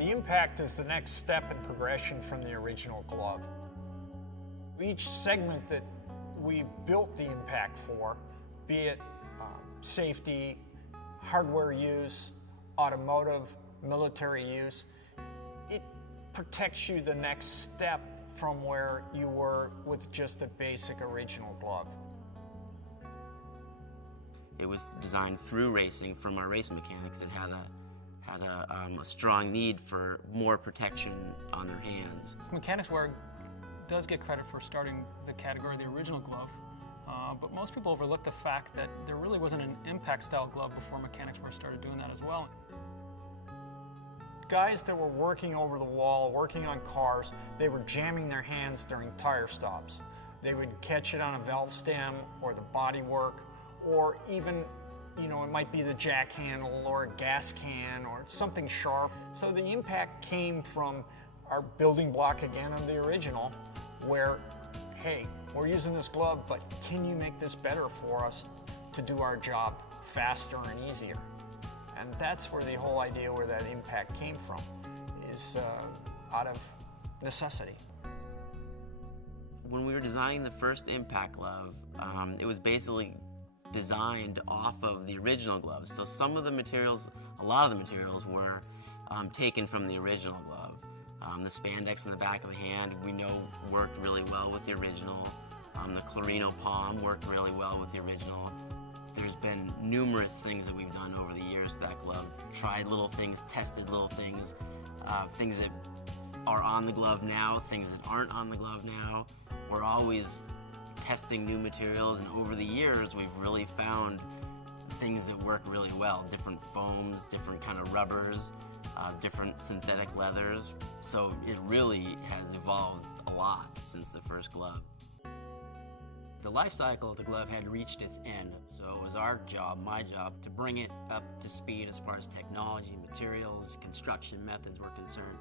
The Impact is the next step in progression from the original glove. Each segment that we built the Impact for, be it safety, hardware use, automotive, military use, it protects you the next step from where you were with just a basic original glove. It was designed through racing from our race mechanics. It had a strong need for more protection on their hands. Mechanics wear does get credit for starting the category of the original glove, but most people overlook the fact that there really wasn't an Impact style glove before mechanics wear started doing that as well. Guys that were working over the wall, working on cars, they were jamming their hands during tire stops. They would catch it on a valve stem or the bodywork, or even, it might be the jack handle or a gas can or something sharp. So the Impact came from our building block again of the original, where, hey, we're using this glove, but can you make this better for us to do our job faster and easier? And that's where the whole idea where that Impact came from, is out of necessity. When we were designing the first Impact glove, it was basically designed off of the original gloves. So some of the materials, a lot of the materials were taken from the original glove. The spandex in the back of the hand, we know worked really well with the original. The Clarino palm worked really well with the original. There's been numerous things that we've done over the years to that glove. Tried little things, tested little things, things that are on the glove now, things that aren't on the glove now. We're always testing new materials, and over the years we've really found things that work really well. Different foams, different kind of rubbers, different synthetic leathers. So it really has evolved a lot since the first glove. The life cycle of the glove had reached its end, so it was our job, my job, to bring it up to speed as far as technology, materials, construction methods were concerned.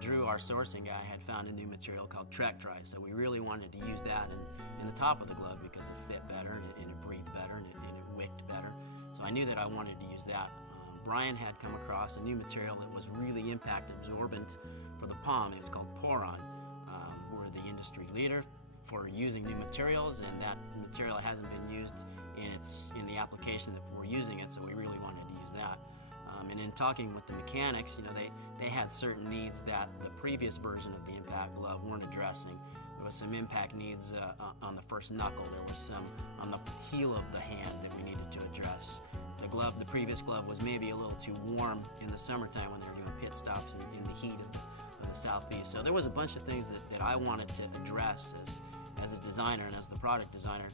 Drew, our sourcing guy, had found a new material called Trek Dry, so we really wanted to use that in the top of the glove because it fit better and it breathed better and it wicked better. So I knew that I wanted to use that. Brian had come across a new material that was really impact absorbent for the palm. It was called Poron. We're the industry leader for using new materials, and that material hasn't been used in the application that we're using it, so we really wanted to use that. And in talking with the mechanics, they had certain needs that the previous version of the Impact glove weren't addressing. There was some impact needs on the first knuckle. There was some on the heel of the hand that we needed to address. The previous glove was maybe a little too warm in the summertime when they were doing pit stops in the heat of the southeast. So there was a bunch of things that I wanted to address as a designer and as the product designer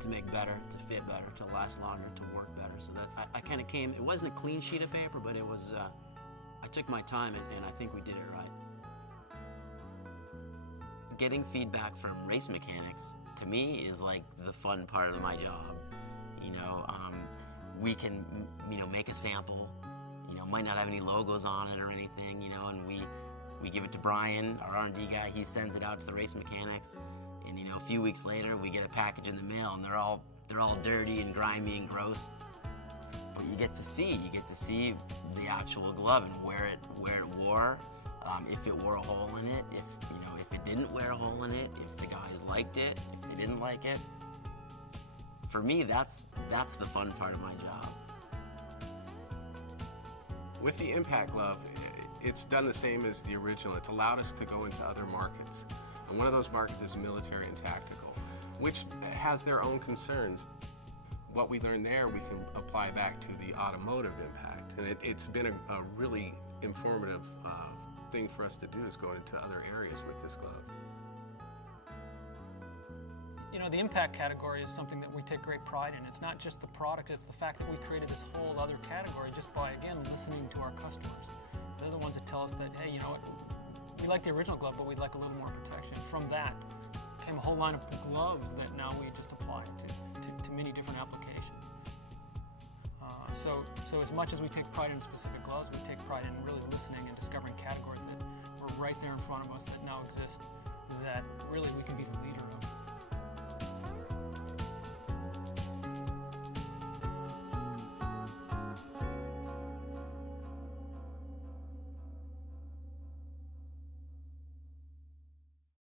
to make better, to fit better, to last longer, to work better. So that I kind of came, it wasn't a clean sheet of paper, but it was, I took my time and I think we did it right. Getting feedback from race mechanics, to me, is like the fun part of my job. We can, make a sample, might not have any logos on it or anything, and we give it to Brian, our R&D guy. He sends it out to the race mechanics, and a few weeks later we get a package in the mail, and they're all dirty and grimy and gross. But you get to see the actual glove and where it wore, if it wore a hole in it, if it didn't wear a hole in it, if the guys liked it, if they didn't like it. For me, that's the fun part of my job. With the Impact glove, it's done the same as the original. It's allowed us to go into other markets. And one of those markets is military and tactical, which has their own concerns. What we learned there, we can apply back to the automotive Impact. And it's been a really informative thing for us to do, is go into other areas with this glove. The Impact category is something that we take great pride in. It's not just the product, it's the fact that we created this whole other category just by, again, listening to our customers. They're the ones that tell us that, hey, you know what, we like the original glove, but we'd like a little more protection. From that came a whole line of gloves that now we just apply to many different applications. So as much as we take pride in specific gloves, we take pride in really listening and discovering categories that were right there in front of us that now exist, that really we can be the leader of.